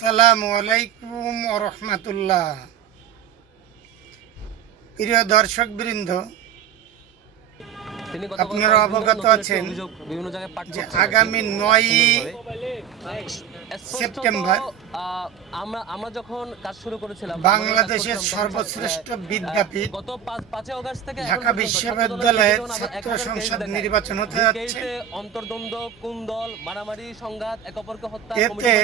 আসসালামু আলাইকুম ওয়া রাহমাতুল্লাহ। প্রিয় দর্শকবৃন্দ, আপনারা অবগত আছেন যে আগামী 9ই সেপ্টেম্বর আমরা যখন কাজ শুরু করেছিলাম বাংলাদেশের সর্বশ্রেষ্ঠ বিদ্যাপীঠ ঢাকা বিশ্ববিদ্যালয়ের ছাত্র সংসদ নির্বাচন হতে যাচ্ছে। অন্তর্দ্বন্দ্ব, কুন্দল, মারামারি, সংঘাত, এক অপরকে হত্যা, এতে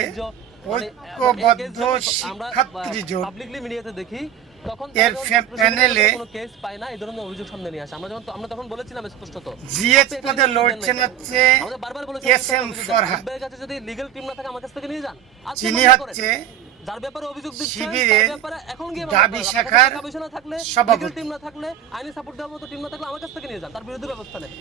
ঐক্যবদ্ধ শিক্ষার্থী জোট পাবলিকলি মিডিয়াতে দেখি তখন এর প্যানেলে কোনো কেস পায় না, এই ধরনের অভিযোগ সামনে নিয়ে আসে। আমরা তখন বলেছিলাম স্পষ্টত জিএস পদে লড়ছেন হচ্ছে আমাদের বারবার এস এম ফরহাদ। আপনার কাছে যদি লিগ্যাল টিম না থাকে আমার কাছ থেকে নিয়ে যান। যিনি হচ্ছে যার ব্যাপারে অভিযোগ দিচ্ছেন শিবিরের তার ব্যাপারে এখন গিয়ে দাবি শাখার সভাপতি। টিম না থাকলে, আইনি সাপোর্ট দেওয়ার মতো টিম না থাকলে আমার কাছ থেকে নিয়ে যান, তার বিরুদ্ধে ব্যবস্থা নেন।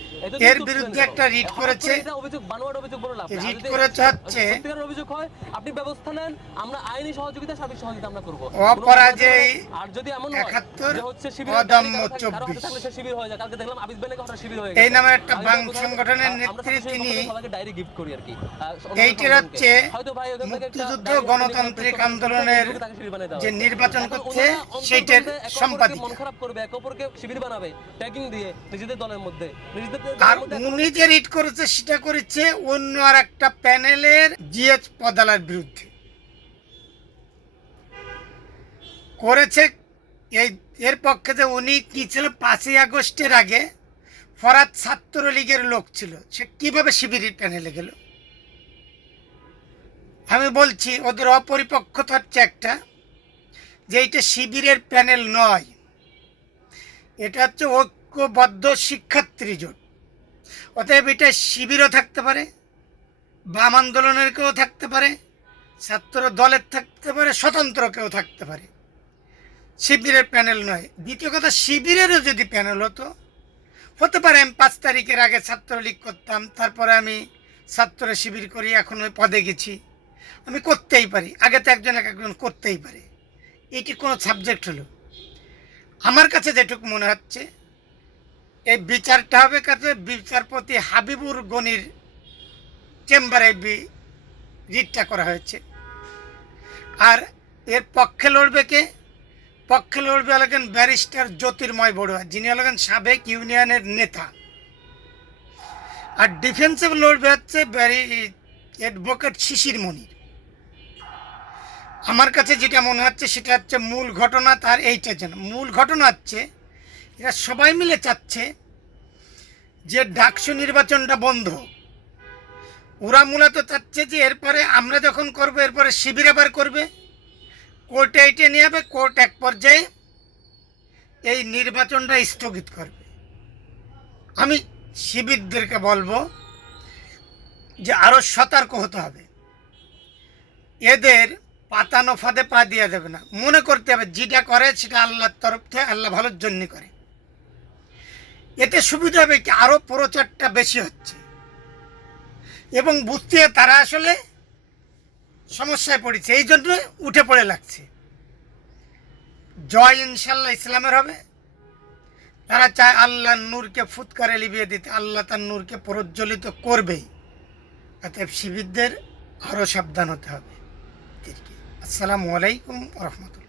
এর বিরুদ্ধে একটা রিট করেছে, এটা অভিযোগ বানোয়াট অভিযোগ বলে লাভ নেই। রিট করেছে হচ্ছে সত্যিকারের অভিযোগ হয় আপনি ব্যবস্থা নেন, আমরা আইনি সহযোগিতা, সার্বিক সহযোগিতা আমরা করব। অপরাজেয় আর যদি এমন হয় 71 যে হচ্ছে শিবির অদম্য কারো হাতে 24 থাকলে সে শিবির হয়ে যায়। কালকে দেখলাম আবিদ বেনে কথা শিবির হয়ে এই গেছে। নামে একটা বাম সংগঠনের নেত্রী, তিনি সবাইকে ডায়েরি গিফট করি আর কি। এইটার হচ্ছে মুক্তিযুদ্ধ গণতান্ত্রিক আন্দোলনের যে নির্বাচন করছে সেইটার সম্পাদিকা। মন খারাপ করবে, এক অপরকে শিবির বানাবে ট্যাগিং দিয়ে নিজেদের দলের মধ্যে। আর উনি যে রিট করেছে সেটা করেছে অন্য আর একটা প্যানেলের জিএচ পদালার বিরুদ্ধে করেছে। এর পক্ষে যে উনি কি ছিল, 5ই আগস্টের আগে ফরহাদ ছাত্রলীগের লোক ছিল, সে কিভাবে শিবিরের প্যানেলে গেল? আমি বলছি ওদের অপরিপক্কতা হচ্ছে একটা, যে এটা শিবিরের প্যানেল নয়, এটা হচ্ছে ঐক্যবদ্ধ শিক্ষার্থী জোট। অতএব এটা শিবিরও থাকতে পারে, বাম আন্দোলনের কেউ থাকতে পারে, ছাত্র দলের থাকতে পারে, স্বতন্ত্র কেউ থাকতে পারে, শিবিরের প্যানেল নয়। দ্বিতীয় কথা, শিবিরেরও যদি প্যানেল হতে পারে আমি 5 তারিখের আগে ছাত্রলীগ করতাম, তারপরে আমি ছাত্র শিবির করি, এখন ওই পদে গেছি, আমি করতেই পারি। আগে তো একজন করতেই পারে, এইটি কোনো সাবজেক্ট হলো? আমার কাছে যেটুকু মনে হচ্ছে এই বিচারটা হবে কাছে বিচারপতি হাবিবুর গনির চেম্বারে রিটটা করা হয়েছে। আর এর পক্ষে লড়বে কে? পক্ষে লড়বে হলেন ব্যারিস্টার জ্যোতির্ময় বড়ুয়া, যিনি হলেন সাবেক ইউনিয়নের নেতা। আর ডিফেন্সিভ লড়বে হচ্ছে অ্যাডভোকেট শিশির মনির। আমার কাছে যেটা মনে হচ্ছে সেটা হচ্ছে মূল ঘটনা তার এইটা, যেন মূল ঘটনা হচ্ছে এরা সবাই মিলে চাচ্ছে যে ডাকসু নির্বাচনটা বন্ধ। ওরা মূলত চাচ্ছে যে এরপরে আমরা যখন করব, এরপরে শিবির আবার করবে, কোর্টে এইটা নিয়ে যাবে, কোর্ট এক পর্যায়ে এই নির্বাচনটা স্থগিত করবে। আমি শিবিরদেরকে বলবো যে আরও সতর্ক হতে হবে, এদের পাতানো ফাঁদে পা দিয়ে দেবে না। মনে করতে হবে যেটা করে সেটা আল্লাহর তরফ থেকে, আল্লাহ ভালোর জন্য করে। এতে সুবিধা হবে কি, আরও প্রচারটা বেশি হচ্ছে এবং বুঝতে তারা আসলে সমস্যায় পড়েছে, এই জন্য উঠে পড়ে লাগছে। জয় ইনশাল্লাহ ইসলামের হবে। তারা চায় আল্লাহর নূরকে ফুৎকারে লিভিয়ে দিতে, আল্লাহ তার নূরকে প্রজ্বলিত করবেই। অতএব শিবিরদের আরও সাবধান হতে হবে। আসসালামু আলাইকুম ওয়া রাহমাতুল্লাহ।